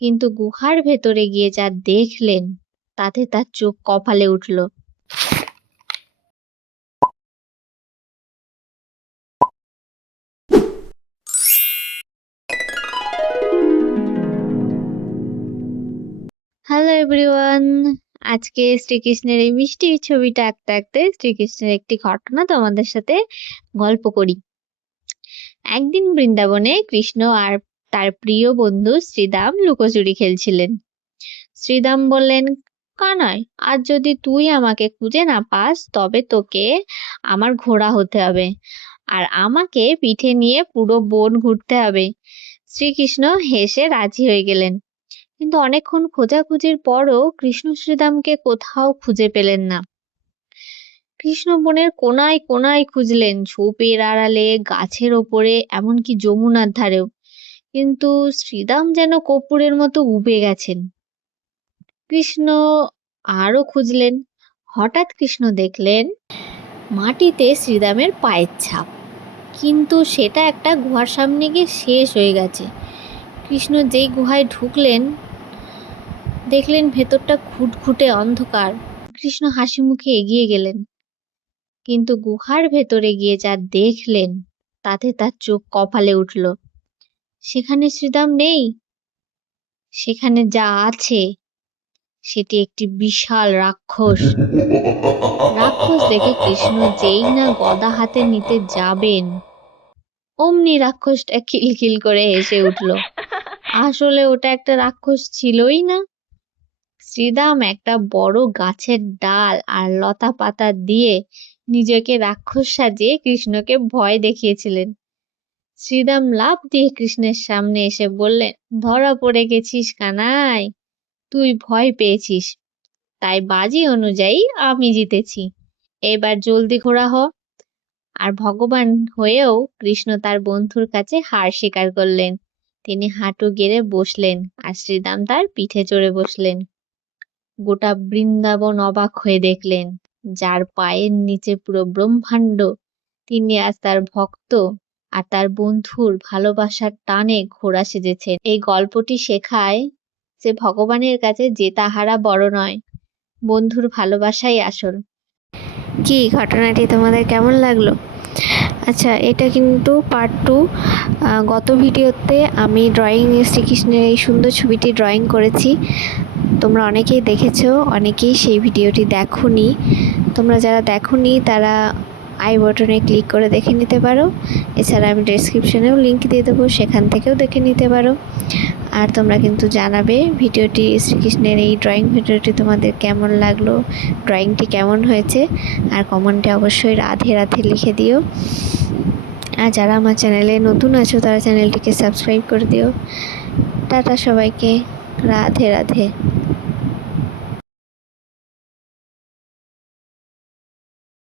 কিন্তু গুহার ভেতরে গিয়ে যা দেখলেন তাতে তার চোখ কপালে উঠল। হ্যালো এভরিওয়ান, আজকে শ্রীকৃষ্ণের এই মিষ্টি ছবিটা আঁকতে আঁকতে শ্রীকৃষ্ণের একটি ঘটনা তোমাদের সাথে গল্প করি। একদিন বৃন্দাবনে কৃষ্ণ আর তার প্রিয় বন্ধু শ্রীদাম লুকোচুরি খেলছিলেন। শ্রীদাম বললেন, কানাই, আজ যদি তুই আমাকে খুঁজে না পাস তবে তোকে আমার ঘোড়া হতে হবে আর আমাকে পিঠে নিয়ে পুরো বন ঘুরতে হবে। শ্রীকৃষ্ণ হেসে রাজি হয়ে গেলেন, কিন্তু অনেকক্ষণ খোঁজাখুঁজির পরও কৃষ্ণ শ্রীদামকে কোথাও খুঁজে পেলেন না। কৃষ্ণ বনের কোনায় কোনায় খুঁজলেন, ঝোপের আড়ালে, গাছের ওপরে, এমনকি যমুনার ধারেও, কিন্তু শ্রীদাম যেন কর্পূরের মতো উবে গেছেন। কৃষ্ণ আরো খুঁজলেন। হঠাৎ কৃষ্ণ দেখলেন মাটিতে শ্রীদামের পায়ের ছাপ, কিন্তু সেটা একটা গুহার সামনে গিয়ে শেষ হয়ে গেছে। কৃষ্ণ যেই গুহায় ঢুকলেন দেখলেন ভেতরটা ঘুটঘুটে অন্ধকার। কৃষ্ণ হাসি মুখে এগিয়ে গেলেন, কিন্তু গুহার ভেতরে গিয়ে যা দেখলেন তাতে তার চোখ কপালে উঠল। সেখানে শ্রীদাম নেই, সেখানে যা আছে সেটি একটি বিশাল রাক্ষস। রাক্ষস দেখে কৃষ্ণ যেই না গদা হাতে নিতে যাবেন অমনি রাক্ষসটা খিলখিল করে হেসে উঠল। আসলে ওটা একটা রাক্ষস ছিলই না। শ্রীদাম একটা বড় গাছের ডাল আর লতা পাতা দিয়ে নিজেকে রাক্ষস সাজিয়ে কৃষ্ণকে ভয় দেখিয়েছিলেন। শ্রীদাম লাফ দিয়ে কৃষ্ণের সামনে এসে বললেন, ধরা পড়ে গেছিস কানাই, তুই ভয় পেয়েছিস, তাই বাজি অনুযায়ী আমি জিতেছি, এবার জলদি ঘোড়া হ। আর ভগবান হয়েও কৃষ্ণ তার বন্ধুর কাছে হার স্বীকার করলেন। তিনি হাঁটু গেড়ে বসলেন আর শ্রীদাম তার পিঠে চড়ে বসলেন। গোটা বৃন্দাবন অবাক হয়ে দেখলেন, যার পায়ের নিচে পুরো ব্রহ্মাণ্ড, তিনি আজ তার ভক্ত আর তার বন্ধুর ভালোবাসার টানে ঘোড়া সেজেছেন। এই গল্পটি শেখায় যে ভগবানের কাছে জেতা হারা বড় নয়, বন্ধুর ভালোবাসাই আসল। কি ঘটনাটি তোমাদের কেমন লাগলো? আচ্ছা, এটা কিন্তু পার্ট 2। গত ভিডিওতে আমি শ্রীকৃষ্ণের এই সুন্দর ছবিটি ড্রয়িং করেছি। তোমরা অনেকেই দেখেছো, অনেকেই সেই ভিডিওটি দেখোনি। তোমরা যারা দেখোনি তারা আই বাটনে ক্লিক করে দেখে নিতে পারো। এছাড়া আমি ডেসক্রিপশনেও লিঙ্ক দিয়ে দেবো, সেখান থেকেও দেখে নিতে পারো। আর তোমরা কিন্তু জানাবে ভিডিওটি, শ্রীকৃষ্ণের এই ড্রয়িং ভিডিওটি তোমাদের কেমন লাগলো, ড্রয়িংটি কেমন হয়েছে, আর কমেন্টে অবশ্যই রাধে রাধে লিখে দিও। আর যারা আমার চ্যানেলে নতুন আছো তারা চ্যানেলটিকে সাবস্ক্রাইব করে দিও। টাটা সবাইকে, রাধে রাধে।